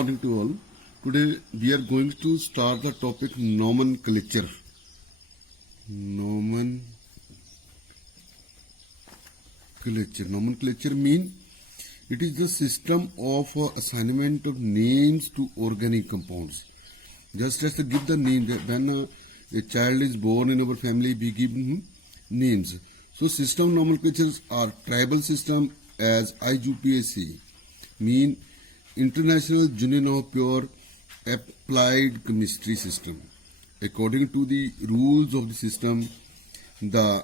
morning to all. Today we are going to start the topic nomenclature. Nomenclature mean it is the system of assignment of names to organic compounds. Just as to give the name, when a child is born in our family, we give him names. So system nomenclatures are tribal system as IUPAC, mean International Union of Pure Applied Chemistry System. According to the rules of the system, an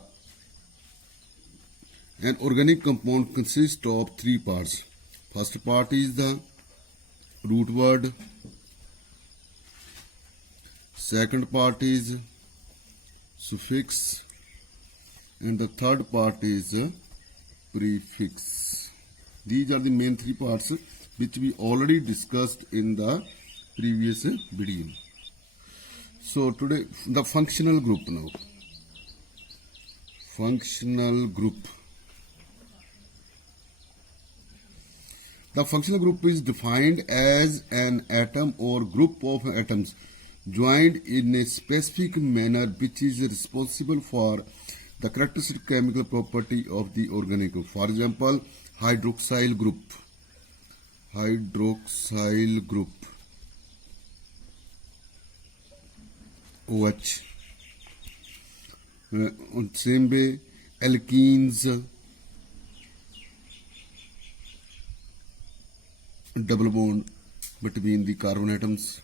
organic compound consists of three parts. First part is the root word. Second part is suffix. And the third part is prefix. These are the main three parts which we already discussed in the previous video. So today the functional group now. Functional group. The functional group is defined as an atom or group of atoms joined in a specific manner which is responsible for the characteristic chemical property of the organic group. For example, hydroxyl group. OH. Same way, alkenes, double bond between the carbon atoms.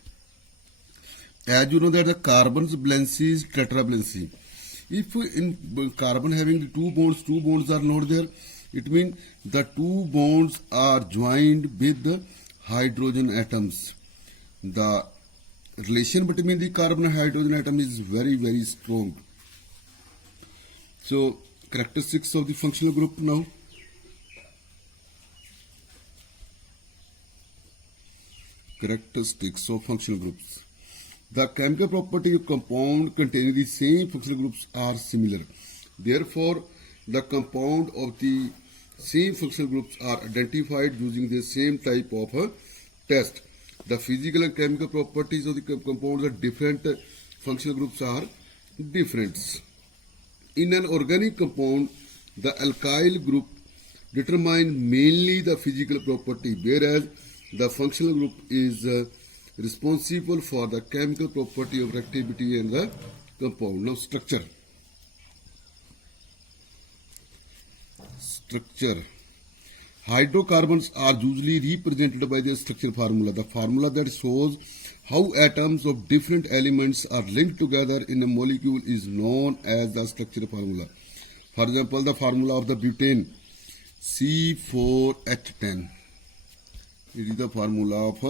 As you know that the carbon's valency is tetravalency. If in carbon having the two bonds are not there, it means the two bonds are joined with the hydrogen atoms. The relation between the carbon and hydrogen atom is very, very strong. So, characteristics of the functional group now. Characteristics of functional groups. The chemical property of compound containing the same functional groups are similar. Therefore, the compound of the same functional groups are identified using the same type of test. The physical and chemical properties of the compounds are different. Functional groups are different. In an organic compound, the alkyl group determines mainly the physical property, whereas the functional group is responsible for the chemical property of reactivity in the compound. Now structure. Hydrocarbons are usually represented by the structure formula. The formula that shows how atoms of different elements are linked together in a molecule is known as the structure formula. For example, the formula of the butane, C4H10. It is the formula of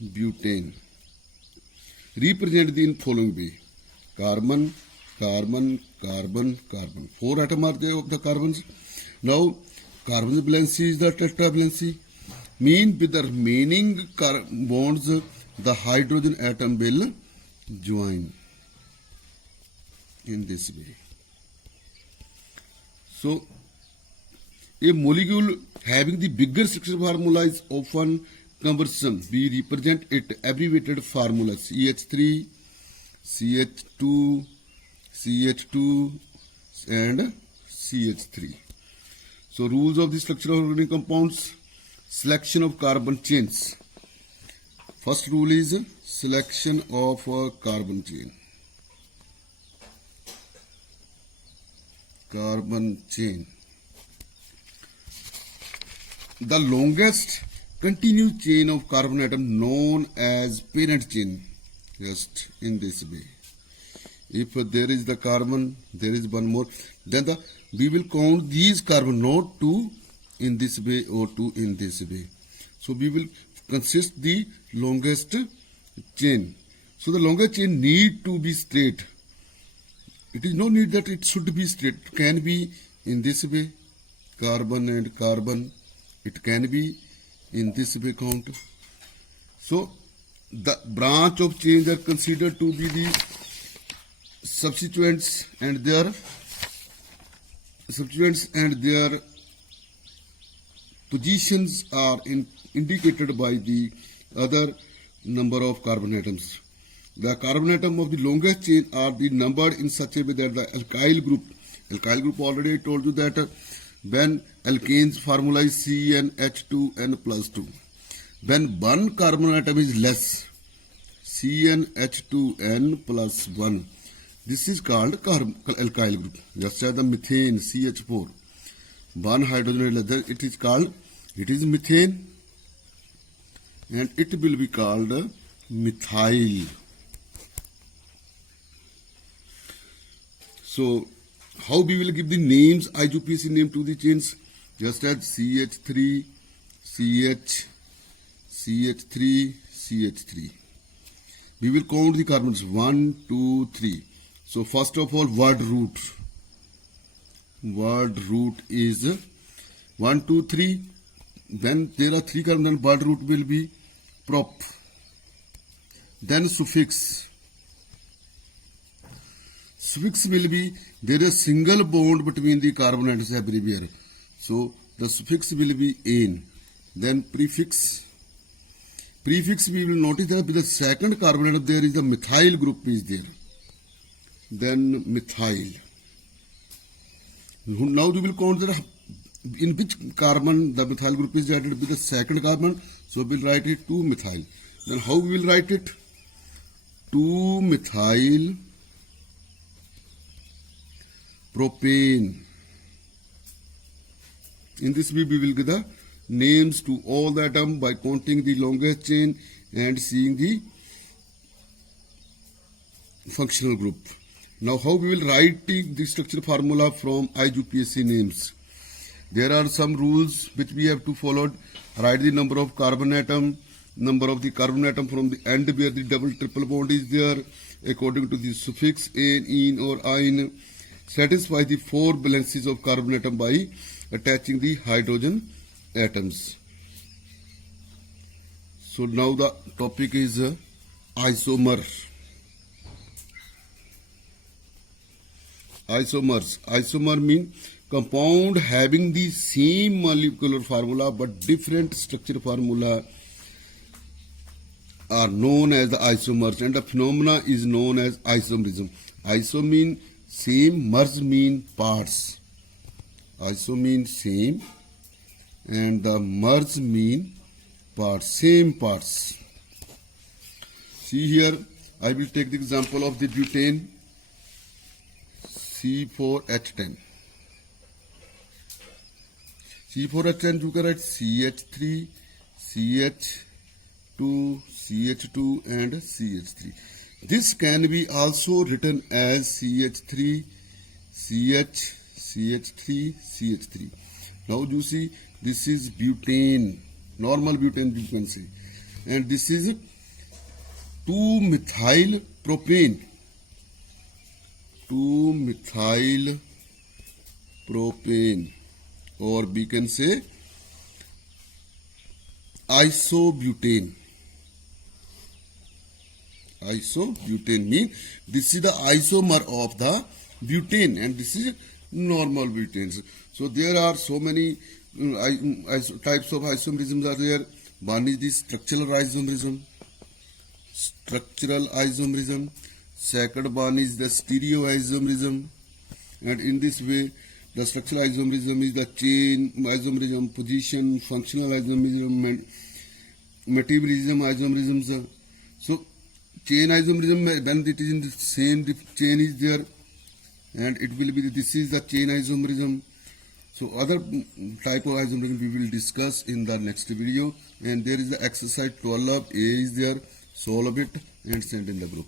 butane. Represented in following way: carbon, carbon, carbon, carbon. Four atoms are there of the carbons. Now, carbon's valency is the tetravalency. Mean with the remaining bonds, the hydrogen atom will join in this way. So, a molecule having the bigger structure formula is often cumbersome. We represent it abbreviated formula CH3, CH2, CH2 and CH3. So rules of the structure of organic compounds: selection of carbon chains. First rule is selection of a carbon chain. The longest continuous chain of carbon atom known as parent chain, just in this way. If there is the carbon, there is one more, then we will count these carbon, not two in this way or two in this way. So we will consist the longest chain. So the longest chain need to be straight. It is no need that it should be straight. It can be in this way, carbon and carbon. It can be in this way count. So the branch of chains are considered to be the substituents and their positions are indicated by the other number of carbon atoms. The carbon atom of the longest chain are the numbered in such a way that the alkyl group already I told you that when alkanes formula is CnH2n plus 2. When one carbon atom is less, CnH2n plus 1, this is called alkyl group. Just as the methane CH4, one hydrogen is less than, it is methane, and it will be called methyl. So, how we will give the names, IUPAC name to the chains? Just as CH3, CH, CH3, CH3. We will count the carbons 1, 2, 3. So, first of all, word root. Word root is 1, 2, 3. When there are 3 carbons, then word root will be prop. Then suffix. Suffix will be, there is a single bond between the carbon atoms everywhere. So, the suffix will be "-ane". Then prefix. Prefix we will notice that with the second carbon atom there is the methyl group is there. Then methyl. Now we will count that in which carbon the methyl group is added with the second carbon. So, we will write it 2-methyl. Then how we will write it? 2-methyl propane. In this way we will get the names to all the atoms by counting the longest chain and seeing the functional group. Now how we will write the structural formula from IUPAC names? There are some rules which we have to follow. Write the number of carbon atom from the end where the double triple bond is there according to the suffix "-ane", "-ene" or "-ine". Satisfy the 4 valencies of carbon atom by attaching the hydrogen atoms. So now the topic is isomer. Isomers. Isomer mean compound having the same molecular formula but different structure formula are known as the isomers, and the phenomena is known as isomerism. Iso mean same, merge mean parts. Iso mean same and the merge mean parts, same parts. See here, I will take the example of the butane C4H10. C4H10 you can write CH3, CH2, CH2 and CH3. This can be also written as CH3, CH, CH3, CH3. Now you see this is butane, normal butane you can say. And this is 2-methyl propane. 2-methyl propane, or we can say isobutane. Isobutane means this is the isomer of the butane and this is normal butanes. So there are so many types of isomerisms are there. One is the structural isomerism. Second one is the stereoisomerism. And in this way, the structural isomerism is the chain isomerism, position, functional isomerism, metabolism isomerism. So chain isomerism, when it is in the same chain is there, and it will be, this is the chain isomerism. So other type of isomerism we will discuss in the next video. And there is the exercise 12A is there, solve it and send in the group.